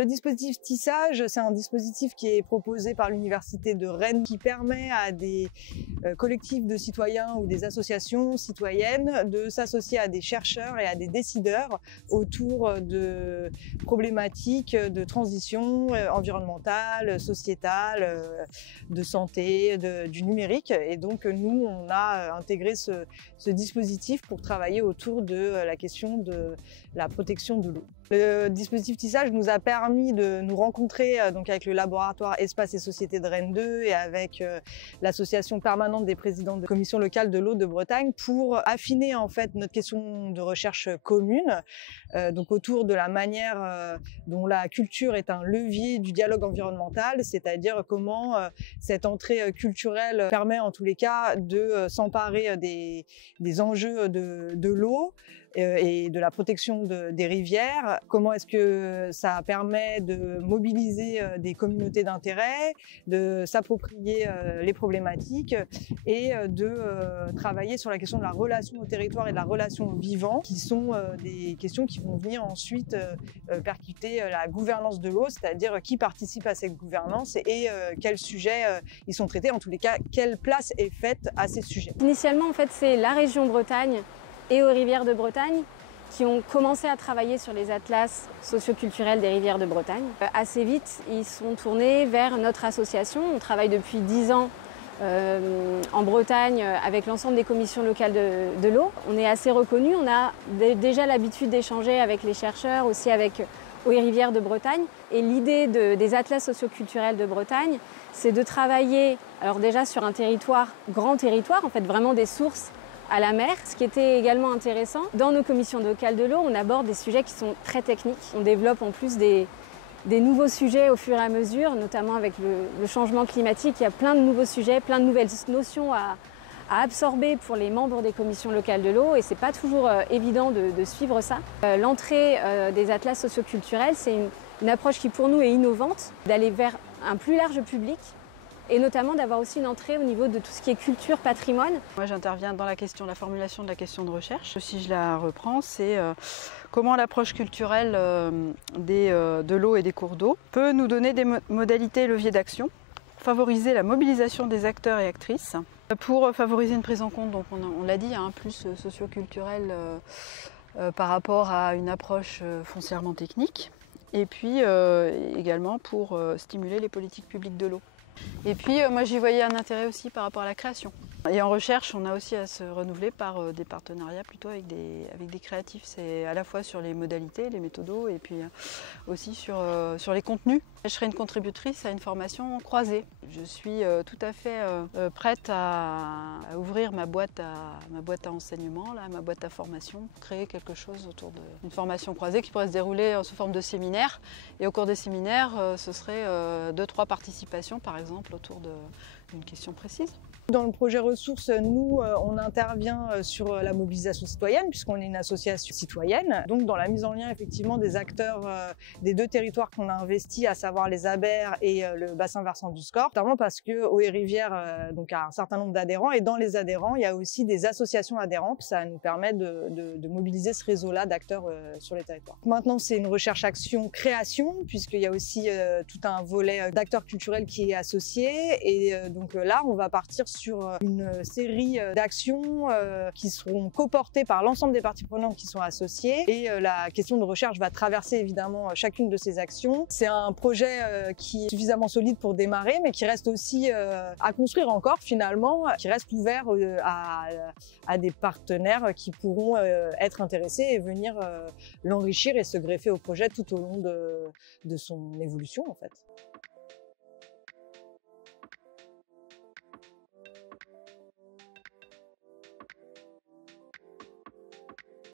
Le dispositif Tissage, c'est un dispositif qui est proposé par l'Université de Rennes qui permet à des collectifs de citoyens ou des associations citoyennes de s'associer à des chercheurs et à des décideurs autour de problématiques de transition environnementale, sociétale, de santé, du numérique. Et donc nous, on a intégré ce dispositif pour travailler autour de la question de la protection de l'eau. Le dispositif Tissage nous a permis de nous rencontrer donc avec le laboratoire Espace et Société de Rennes 2 et avec l'association permanente des présidents de commission locale de l'eau de Bretagne pour affiner en fait notre question de recherche commune, donc autour de la manière dont la culture est un levier du dialogue environnemental, c'est-à-dire comment cette entrée culturelle permet en tous les cas de s'emparer des enjeux de l'eau et de la protection des rivières. Comment est-ce que ça permet de mobiliser des communautés d'intérêt, de s'approprier les problématiques et de travailler sur la question de la relation au territoire et de la relation au vivant, qui sont des questions qui vont venir ensuite percuter la gouvernance de l'eau, c'est-à-dire qui participe à cette gouvernance et quels sujets ils sont traités, en tous les cas, quelle place est faite à ces sujets. Initialement, en fait, c'est la région Bretagne et aux rivières de Bretagne qui ont commencé à travailler sur les atlas socioculturels des rivières de Bretagne. Assez vite, ils sont tournés vers notre association. On travaille depuis 10 ans en Bretagne avec l'ensemble des commissions locales de l'eau. On est assez reconnus, on a déjà l'habitude d'échanger avec les chercheurs, aussi avec aux rivières de Bretagne. Et l'idée des atlas socioculturels de Bretagne, c'est de travailler alors déjà sur un territoire, grand territoire, en fait vraiment des sources à la mer. Ce qui était également intéressant, dans nos commissions locales de l'eau, on aborde des sujets qui sont très techniques. On développe en plus des nouveaux sujets au fur et à mesure, notamment avec le changement climatique. Il y a plein de nouveaux sujets, plein de nouvelles notions à absorber pour les membres des commissions locales de l'eau et c'est pas toujours évident de suivre ça. L'entrée des atlas socioculturels, c'est une approche qui pour nous est innovante, d'aller vers un plus large public et notamment d'avoir aussi une entrée au niveau de tout ce qui est culture, patrimoine. Moi j'interviens dans la formulation de la question de recherche. Si je la reprends, c'est comment l'approche culturelle de l'eau et des cours d'eau peut nous donner des modalités et leviers d'action, favoriser la mobilisation des acteurs et actrices, pour favoriser une prise en compte, donc on l'a dit, plus socio-culturelle par rapport à une approche foncièrement technique, et puis également pour stimuler les politiques publiques de l'eau. Et puis moi j'y voyais un intérêt aussi par rapport à la création. Et en recherche, on a aussi à se renouveler par des partenariats plutôt avec des créatifs. C'est à la fois sur les modalités, les méthodos et puis aussi sur les contenus. Je serai une contributrice à une formation croisée. Je suis tout à fait prête à ouvrir ma boîte à enseignement, ma boîte à formation, créer quelque chose autour d'une formation croisée qui pourrait se dérouler sous forme de séminaire. Et au cours des séminaires, ce serait 2-3 participations par exemple autour d'une question précise. Dans le projet ressources, nous, on intervient sur la mobilisation citoyenne puisqu'on est une association citoyenne. Donc dans la mise en lien effectivement des acteurs des 2 territoires qu'on a investis, à savoir les Abers et le bassin versant du Score, notamment parce que Eaux et Rivières donc a un certain nombre d'adhérents et dans les adhérents, il y a aussi des associations adhérentes. Ça nous permet de mobiliser ce réseau-là d'acteurs sur les territoires. Maintenant, c'est une recherche action création puisqu'il y a aussi tout un volet d'acteurs culturels qui est associé et donc là, on va partir sur une série d'actions qui seront coportées par l'ensemble des parties prenantes qui sont associées et la question de recherche va traverser évidemment chacune de ces actions. C'est un projet qui est suffisamment solide pour démarrer mais qui reste aussi à construire encore finalement, qui reste ouvert à des partenaires qui pourront être intéressés et venir l'enrichir et se greffer au projet tout au long de son évolution en fait.